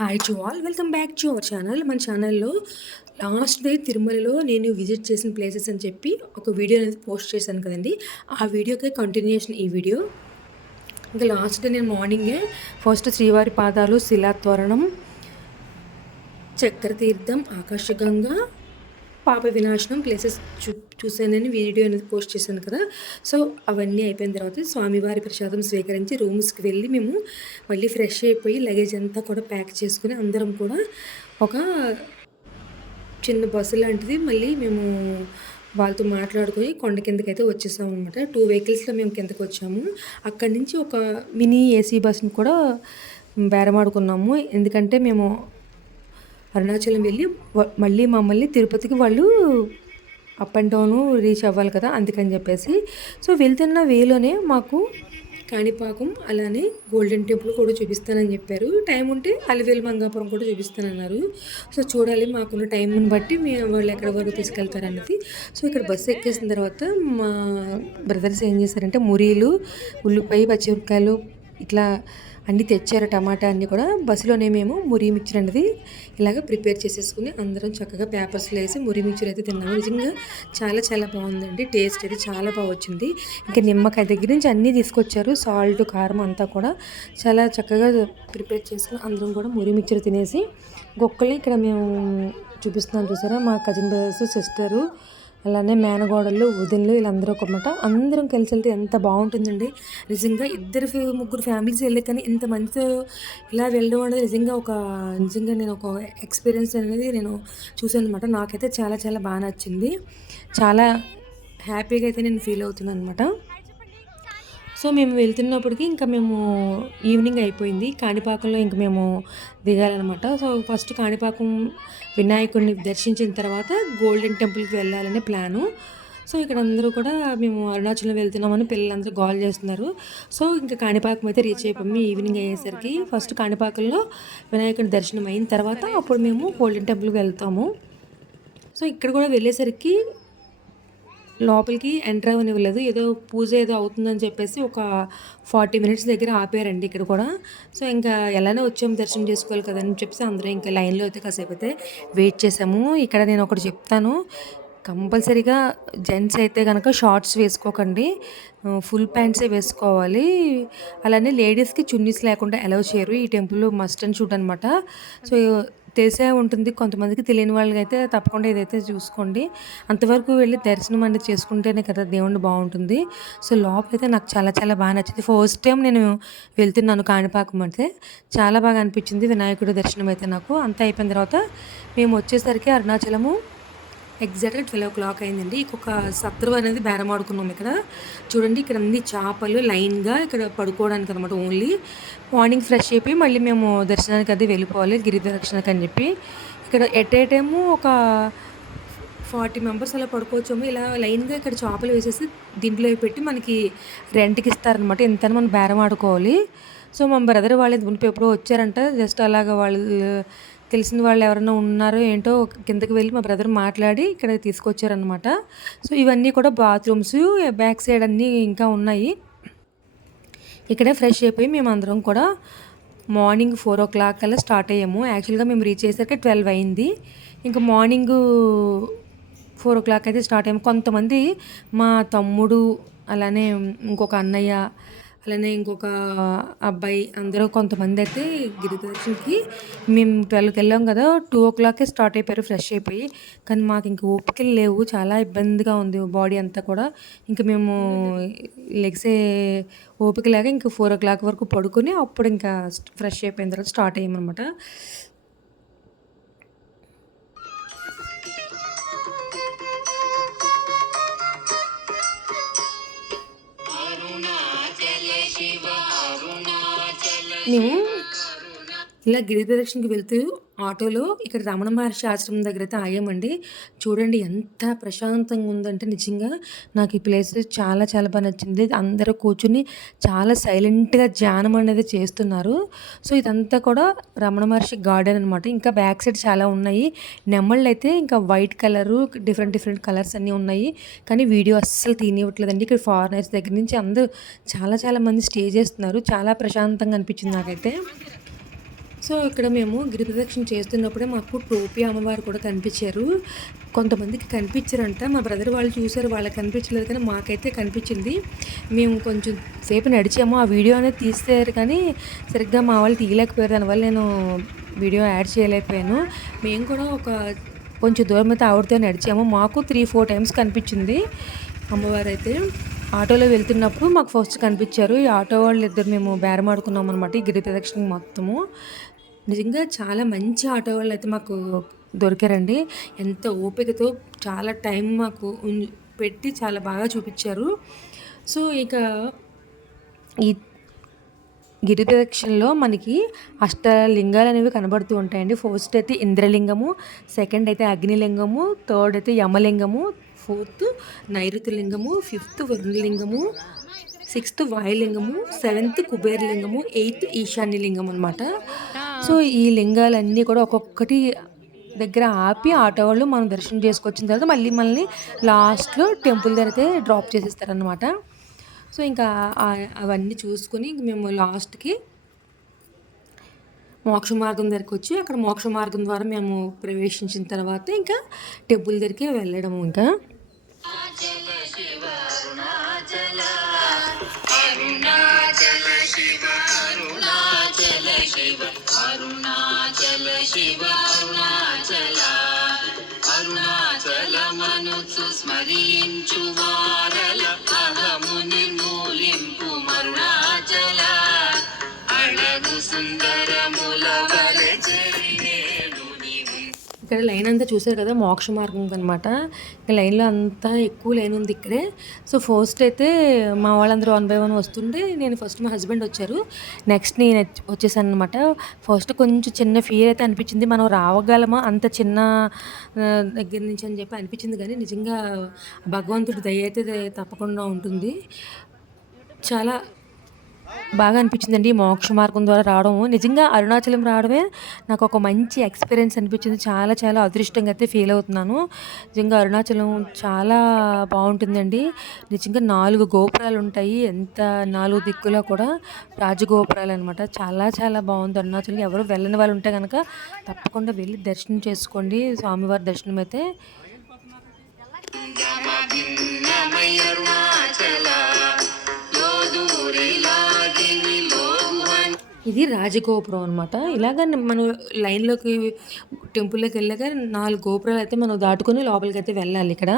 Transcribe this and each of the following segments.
Hi to all welcome back to our channel మన ఛానల్లో last day తిరుమలలో నేను విజిట్ చేసిన ప్లేసెస్ అని చెప్పి ఒక వీడియో అనేది పోస్ట్ చేశాను కదండి. ఆ వీడియోకి కంటిన్యూషన్ ఈ వీడియో ఇంకా లాస్ట్ డే నేను మార్నింగే ఫస్ట్ శ్రీవారి పాదాలు శిలాత్వరణం చక్ర తీర్థం ఆకాశగంగా పాప వినాశనం ప్లేసెస్ చూ చూశానని వీడియో అనేది పోస్ట్ చేశాను కదా. సో అవన్నీ అయిపోయిన తర్వాత స్వామివారి ప్రసాదం స్వీకరించి రూమ్స్కి వెళ్ళి మేము మళ్ళీ ఫ్రెష్ అయిపోయి లగేజ్ అంతా కూడా ప్యాక్ చేసుకుని అందరం కూడా ఒక చిన్న బస్సు లాంటిది మళ్ళీ మేము వాళ్ళతో మాట్లాడుకొని కొండ కిందకైతే వచ్చేసాం అనమాట టూ వెహికల్స్లో మేము కిందకి వచ్చాము. అక్కడి నుంచి ఒక మినీ ఏసీ బస్ని కూడా బేరమాడుకున్నాము. ఎందుకంటే మేము అరుణాచలం వెళ్ళి మళ్ళీ మమ్మల్ని తిరుపతికి వాళ్ళు అప్ అండ్ డౌను రీచ్ అవ్వాలి కదా అందుకని చెప్పేసి. సో వెళ్తున్న వేలోనే మాకు కాణిపాకం అలానే గోల్డెన్ టెంపుల్ కూడా చూపిస్తానని చెప్పారు. టైం ఉంటే అలివేలు మంగాపురం కూడా చూపిస్తానన్నారు. సో చూడాలి మాకున్న టైంని బట్టి మేము వాళ్ళు ఎక్కడ వరకు తీసుకెళ్తారన్నది సో ఇక్కడ బస్సు ఎక్కేసిన తర్వాత మా బ్రదర్స్ ఏం చేశారంటే మురీలు ఉల్లిపాయ పచ్చిమిరపకాయలు ఇట్లా అన్నీ తెచ్చారు టమాటా అన్నీ కూడా. బస్సులోనే మేము మురి మిక్చర్ అనేది ఇలాగ ప్రిపేర్ చేసేసుకుని అందరం చక్కగా పేపర్స్లో వేసి మురి మిక్చర్ అయితే తిన్నాము. నిజంగా చాలా చాలా బాగుందండి. టేస్ట్ అయితే చాలా బాగా వచ్చింది. ఇంకా నిమ్మకాయ దగ్గర నుంచి అన్నీ తీసుకొచ్చారు. సాల్ట్ కారం అంతా కూడా చాలా చక్కగా ప్రిపేర్ చేసుకుని అందరం కూడా మురి మిక్చర్ తినేసి గొక్కల్ని ఇక్కడ మేము చూపిస్తున్నాం చూసారా? మా కజిన్ బ్రదర్స్ సిస్టరు అలానే మేనగోడలు వదినలు వీళ్ళందరూ ఒకమాట అందరం కలిసి వెళ్తే ఎంత బాగుంటుందండి. నిజంగా ఇద్దరు ముగ్గురు ఫ్యామిలీస్ వెళ్ళే కానీ ఇంత మందితో ఇలా వెళ్ళడం అనేది నిజంగా ఒక నిజంగా నేను ఒక ఎక్స్పీరియన్స్ అనేది నేను చూసాను అనమాట నాకైతే చాలా చాలా బాగా నచ్చింది. చాలా హ్యాపీగా అయితే నేను ఫీల్ అవుతున్నాను అనమాట సో మేము వెళ్తున్నప్పటికీ ఇంకా మేము ఈవినింగ్ అయిపోయింది. కాణిపాకంలో ఇంక మేము దిగాలన్నమాట. సో ఫస్ట్ కాణిపాకం వినాయకుడిని దర్శించిన తర్వాత గోల్డెన్ టెంపుల్కి వెళ్ళాలనే ప్లాను. సో ఇక్కడ అందరూ కూడా మేము అరుణాచలం వెళ్తున్నామని పిల్లలందరూ గోల్ చేస్తున్నారు. సో ఇంకా కాణిపాకం అయితే రీచ్ అయిపోయాము ఈవినింగ్ అయ్యేసరికి ఫస్ట్ కాణిపాకంలో వినాయకుడి దర్శనం అయిన తర్వాత అప్పుడు మేము గోల్డెన్ టెంపుల్కి వెళ్తాము. సో ఇక్కడ కూడా వెళ్ళేసరికి లోపలికి ఎంటర్ అవ్వనివ్వలేదు. ఏదో పూజ ఏదో అవుతుందని చెప్పేసి ఒక ఫార్టీ మినిట్స్ దగ్గర ఆపారండి ఇక్కడ కూడా. సో ఇంకా ఎలానే వచ్చాము దర్శనం చేసుకోవాలి కదని చెప్పేసి అందరూ ఇంకా లైన్లో అయితే కాసేపు అయితే వెయిట్ చేసాము. ఇక్కడ నేను ఒకటి చెప్తాను. కంపల్సరీగా జెంట్స్ అయితే కనుక షార్ట్స్ వేసుకోకండి. ఫుల్ ప్యాంట్సే వేసుకోవాలి. అలానే లేడీస్కి చున్నీస్ లేకుండా అలౌ చేయరు. ఈ టెంపుల్ మస్ట్ అండ్ షూట్ అనమాట సో తెలిసే ఉంటుంది. కొంతమందికి తెలియని వాళ్ళకి అయితే తప్పకుండా ఇదైతే చూసుకోండి. అంతవరకు వెళ్ళి దర్శనం అనేది చేసుకుంటేనే కదా దేవుడు బాగుంటుంది. సో లోపలైతే నాకు చాలా చాలా బాగా నచ్చింది. ఫస్ట్ టైం నేను వెళ్తున్నాను కాణిపాకం అంటే. చాలా బాగా అనిపించింది వినాయకుడి దర్శనం అయితే నాకు. అంతా అయిపోయిన తర్వాత మేము వచ్చేసరికి అరుణాచలము ఎగ్జాక్ట్గా ట్వెల్వ్ ఓ క్లాక్ అయిందండి. ఇంకొక సత్రం అనేది బేరమాడుకున్నాం ఇక్కడ. చూడండి ఇక్కడ అన్ని చేపలు లైన్గా ఇక్కడ పడుకోవడానికి అనమాట ఓన్లీ. మార్నింగ్ ఫ్రెష్ అయిపోయి మళ్ళీ మేము దర్శనానికి అది వెళ్ళిపోవాలి గిరిదర్శనకి అని చెప్పి. ఇక్కడ ఎట్ ఏ టైము ఒక ఫార్టీ మెంబర్స్ అలా పడుకోవచ్చాము ఇలా లైన్గా ఇక్కడ చేపలు వేసేసి దీంట్లో పెట్టి మనకి రెంట్కి ఇస్తారనమాట ఎంత మనం బేరం ఆడుకోవాలి. సో మా బ్రదర్ వాళ్ళు ఎప్పుడో వచ్చారంట. జస్ట్ అలాగ వాళ్ళు తెలిసిన వాళ్ళు ఎవరైనా ఉన్నారో ఏంటో కిందకి వెళ్ళి మా బ్రదర్ మాట్లాడి ఇక్కడ తీసుకొచ్చారనమాట సో ఇవన్నీ కూడా బాత్రూమ్స్ బ్యాక్ సైడ్ అన్నీ ఇంకా ఉన్నాయి. ఇక్కడే ఫ్రెష్ అయిపోయి మేము అందరం కూడా మార్నింగ్ ఫోర్ ఓ క్లాక్ అలా స్టార్ట్ అయ్యాము. యాక్చువల్గా మేము రీచ్ అయ్యేసరికి ట్వెల్వ్ అయింది. ఇంకా మార్నింగ్ ఫోర్ ఓ క్లాక్ అయితే స్టార్ట్ అయ్యాము. కొంతమంది మా తమ్ముడు అలానే ఇంకొక అన్నయ్య అలానే ఇంకొక అబ్బాయి అందరూ కొంతమంది అయితే గిరిదర్శన్కి. మేము ట్వెల్వ్కి వెళ్ళాం కదా టూ ఓ క్లాకే స్టార్ట్ అయిపోయారు ఫ్రెష్ అయిపోయి. కానీ మాకు ఇంక ఓపికలు లేవు చాలా ఇబ్బందిగా ఉంది బాడీ అంతా కూడా. ఇంకా మేము లెగ్సే ఓపిక లేక ఇంకా ఫోర్ ఓ క్లాక్ వరకు పడుకొని అప్పుడు ఇంకా ఫ్రెష్ అయిపోయిన తర్వాత స్టార్ట్ అయ్యామన్నమాట. మేము ఇలా గిరి ప్రదక్షిణకి వెళ్తూ ఆటోలో ఇక్కడ రమణ మహర్షి ఆశ్రమం దగ్గర అయితే ఆగామండి. చూడండి ఎంత ప్రశాంతంగా ఉందంటే నిజంగా నాకు ఈ ప్లేస్ చాలా చాలా బాగా నచ్చింది. అందరూ కూర్చుని చాలా సైలెంట్గా ధ్యానం అనేది చేస్తున్నారు. సో ఇదంతా కూడా రమణ మహర్షి గార్డెన్ అనమాట ఇంకా బ్యాక్ సైడ్ చాలా ఉన్నాయి. నెమళ్ళు అయితే ఇంకా white colour different different colours అన్నీ ఉన్నాయి. కానీ వీడియో అస్సలు తీనివ్వట్లేదండి. ఇక్కడ ఫారినర్స్ దగ్గర నుంచి అందరూ చాలా చాలా మంది స్టే చేస్తున్నారు. చాలా ప్రశాంతంగా అనిపించింది నాకైతే. సో ఇక్కడ మేము గిరి ప్రదక్షిణ చేస్తున్నప్పుడే మాకు టోపీ అమ్మవారు కూడా కనిపించారు. కొంతమందికి కనిపించారంట. మా బ్రదర్ వాళ్ళు చూశారు వాళ్ళకి కనిపించలేదు కానీ మాకైతే కనిపించింది. మేము కొంచెం సేపు నడిచాము. ఆ వీడియో అనేది తీసేయారు కానీ సరిగ్గా మా వాళ్ళు తీయలేకపోయారు. దానివల్ల నేను వీడియో యాడ్ చేయలేకపోయాను. మేము కూడా ఒక కొంచెం దూరం అయితే ఆవిడతో నడిచాము. మాకు త్రీ ఫోర్ టైమ్స్ కనిపించింది అమ్మవారు అయితే ఆటోలో వెళ్తున్నప్పుడు మాకు ఫస్ట్ కనిపించారు. ఈ ఆటో వాళ్ళు ఇద్దరు మేము బేరమాడుకున్నాం అనమాట ఈ గిరి ప్రదక్షిణ మొత్తము. నిజంగా చాలా మంచి ఆటో వాళ్ళు అయితే మాకు దొరికారండి. ఎంత ఓపికతో చాలా టైం మాకు పెట్టి చాలా బాగా చూపించారు. సో ఇక ఈ గిరి ప్రదక్షిణలో మనకి అష్టలింగాలు అనేవి కనబడుతూ ఉంటాయండి. ఫస్ట్ అయితే ఇంద్రలింగము సెకండ్ అయితే అగ్నిలింగము థర్డ్ అయితే యమలింగము ఫోర్త్ నైరుతి లింగము ఫిఫ్త్ వరుణలింగము సిక్స్త్ వాయులింగము సెవెంత్ కుబేరలింగము ఎయిత్ ఈశాన్య లింగం అనమాట సో ఈ లింగాలన్నీ కూడా ఒక్కొక్కటి దగ్గర ఆపి ఆటో వాళ్ళు మనం దర్శనం చేసుకొచ్చిన తర్వాత మళ్ళీ మళ్ళీ లాస్ట్లో టెంపుల్ దగ్గర అయితే డ్రాప్ చేసేస్తారనమాట సో ఇంకా అవన్నీ చూసుకుని మేము లాస్ట్కి మోక్ష మార్గం దగ్గరికి వచ్చి అక్కడ మోక్ష మార్గం ద్వారా మేము ప్రవేశించిన తర్వాత ఇంకా టెంపుల్ దగ్గరికి వెళ్ళడం ఇంకా. శివ అరుణాచల అరుణాచలమనుచు స్మరించు వారల లైన్ అంతా చూసారు కదా మోక్ష మార్గం అనమాట ఇంకా లైన్లో అంతా ఎక్కువ లైన్ ఉంది ఇక్కడే. సో ఫస్ట్ అయితే మా వాళ్ళందరూ వన్ బై వన్ వస్తుంటే నేను ఫస్ట్ మా హస్బెండ్ వచ్చారు. నెక్స్ట్ నేను వచ్చేసాను అనమాట ఫస్ట్ కొంచెం చిన్న ఫీల్ అయితే అనిపించింది. మనం రావగలమా? అంత చిన్న దగ్గర నుంచి అని చెప్పి అనిపించింది. కానీ నిజంగా భగవంతుడి దయ అయితే తప్పకుండా ఉంటుంది. చాలా బాగా అనిపించిందండి మోక్ష మార్గం ద్వారా రావడం. నిజంగా అరుణాచలం రావడమే నాకు ఒక మంచి ఎక్స్పీరియన్స్ అనిపించింది. చాలా చాలా అదృష్టంగా అయితే ఫీల్ అవుతున్నాను. నిజంగా అరుణాచలం చాలా బాగుంటుందండి. నిజంగా నాలుగు గోపురాలు ఉంటాయి. ఎంత నాలుగు దిక్కులో కూడా రాజగోపురాలు అనమాట చాలా చాలా బాగుంది అరుణాచలం. ఎవరు వెళ్ళని వాళ్ళు ఉంటే కనుక తప్పకుండా వెళ్ళి దర్శనం చేసుకోండి. స్వామివారి దర్శనం అయితే. ఇది రాజగోపురం అనమాట ఇలాగ మనం లైన్లోకి టెంపుల్లోకి వెళ్ళాక నాలుగు గోపురాలు అయితే మనం దాటుకొని లోపలికి అయితే వెళ్ళాలి ఇక్కడ.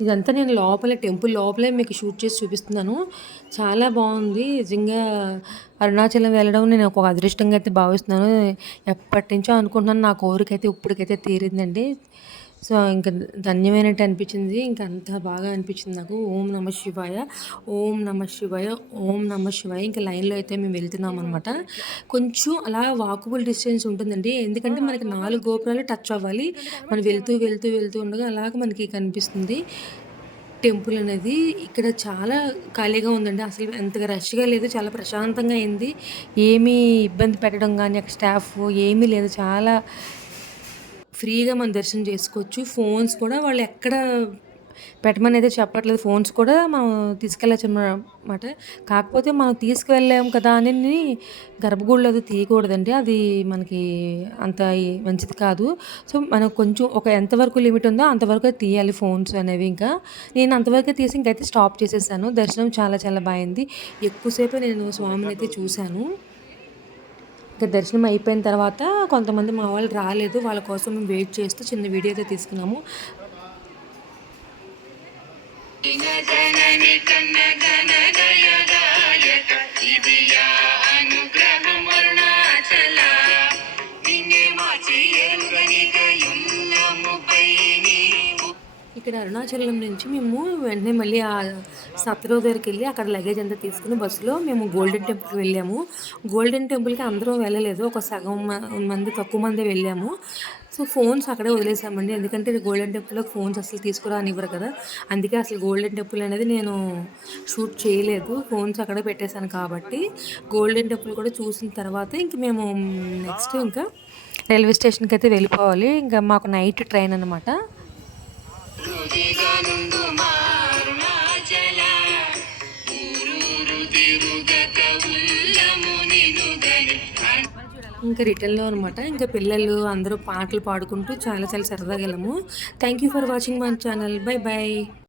ఇదంతా నేను లోపల టెంపుల్ లోపలే మీకు షూట్ చేసి చూపిస్తున్నాను. చాలా బాగుంది. నిజంగా అరుణాచలం వెళ్ళడం నేను ఒక అదృష్టంగా అయితే భావిస్తున్నాను. ఎప్పటి నుంచో అనుకుంటున్నాను. నా కోరిక అయితే ఇప్పటికైతే తీరిందండి. సో ఇంకా ధన్యమైనట్టు అనిపించింది. ఇంకా అంత బాగా అనిపించింది నాకు. ఓం నమ శివాయ ఓం నమ శివాయ ఓం నమ శివాయ. ఇంకా లైన్లో అయితే మేము వెళ్తున్నాం అనమాట కొంచెం అలా వాకబుల్ డిస్టెన్స్ ఉంటుందండి. ఎందుకంటే మనకి నాలుగు గోపురాలు టచ్ అవ్వాలి. మనం వెళ్తూ వెళ్తూ వెళ్తూ ఉండగా అలాగ మనకి కనిపిస్తుంది. టెంపుల్ అనేది ఇక్కడ చాలా ఖాళీగా ఉందండి. అసలు అంతగా రష్గా లేదు. చాలా ప్రశాంతంగా అయింది. ఏమీ ఇబ్బంది పెట్టడం కానీ అక్కడ స్టాఫ్ ఏమీ లేదు. చాలా ఫ్రీగా మనం దర్శనం చేసుకోవచ్చు. ఫోన్స్ కూడా వాళ్ళు ఎక్కడ పెట్టమని అయితే చెప్పట్లేదు. ఫోన్స్ కూడా మనం తీసుకెళ్ళచ్చు అన్నమాట. కాకపోతే మనం తీసుకువెళ్ళాం కదా అని గర్భగుడిలో అది తీయకూడదండి. అది మనకి అంత మంచిది కాదు. సో మనకు కొంచెం ఒక ఎంతవరకు లిమిట్ ఉందో అంతవరకు తీయాలి ఫోన్స్ అనేవి ఇంకా. నేను అంతవరకు తీసి ఇంకైతే స్టాప్ చేసేసాను. దర్శనం చాలా చాలా బాగుంది. ఎక్కువసేపు నేను స్వామిని అయితే చూశాను. ఇంకా దర్శనం అయిపోయిన తర్వాత కొంతమంది మా వాళ్ళు రాలేదు. వాళ్ళ కోసం మేము వెయిట్ చేస్తూ చిన్న వీడియో అయితే తీసుకున్నాము. ఇక్కడ అరుణాచలం నుంచి మేము వెంటనే మళ్ళీ సత్రో దగ్గరికి వెళ్ళి అక్కడ లగేజ్ అంతా తీసుకుని బస్సులో మేము గోల్డెన్ టెంపుల్కి వెళ్ళాము. గోల్డెన్ టెంపుల్కి అందరం వెళ్ళలేదు. ఒక సగం మ- మంది తక్కువ మంది వెళ్ళాము. సో ఫోన్స్ అక్కడే వదిలేసామండి. ఎందుకంటే గోల్డెన్ టెంపుల్లో ఫోన్స్ అసలు తీసుకురానివ్వరు కదా. అందుకే అసలు గోల్డెన్ టెంపుల్ అనేది నేను షూట్ చేయలేదు. ఫోన్స్ అక్కడే పెట్టేశాను కాబట్టి గోల్డెన్ టెంపుల్ కూడా చూసిన తర్వాత ఇంక మేము నెక్స్ట్ ఇంకా రైల్వే స్టేషన్కి అయితే వెళ్ళిపోవాలి. ఇంకా మాకు నైట్ ట్రైన్ అనమాట ఇంకా రిటర్న్లో అనమాట ఇంకా పిల్లలు అందరూ పాటలు పాడుకుంటూ చాలా చాలా సరదాగా వెళ్ళాము. Thank you for watching my channel bye bye